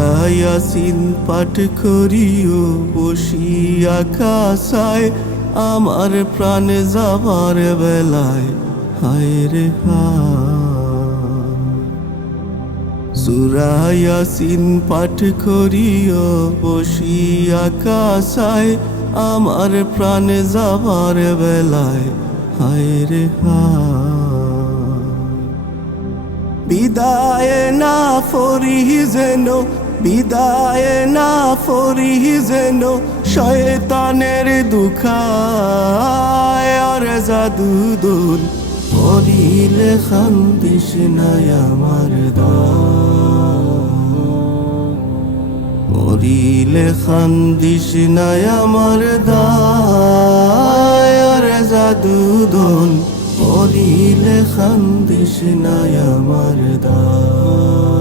সূরা ইয়াসিন পাঠ করিও বসিয়া কাসায়, আমার প্রাণ যাবার বেলায় হায় রে হায়। সূরা ইয়াসিন পাঠ করিও বসিয়া কাসায়, আমার প্রাণ যাবার বেলায় হায় রে হায়। বিদায় না ফরিহি যেন, বিদায় না ফরিহি যেন শয়তানের দুখায়। আর জাদুদুল পড়িলে খান্দিস নাই আমার দায়, পড়িলে খান্দিস নাই আমার দায়। আর জাদুদুল পড়িলে খান্দিস নাই আমার দায়।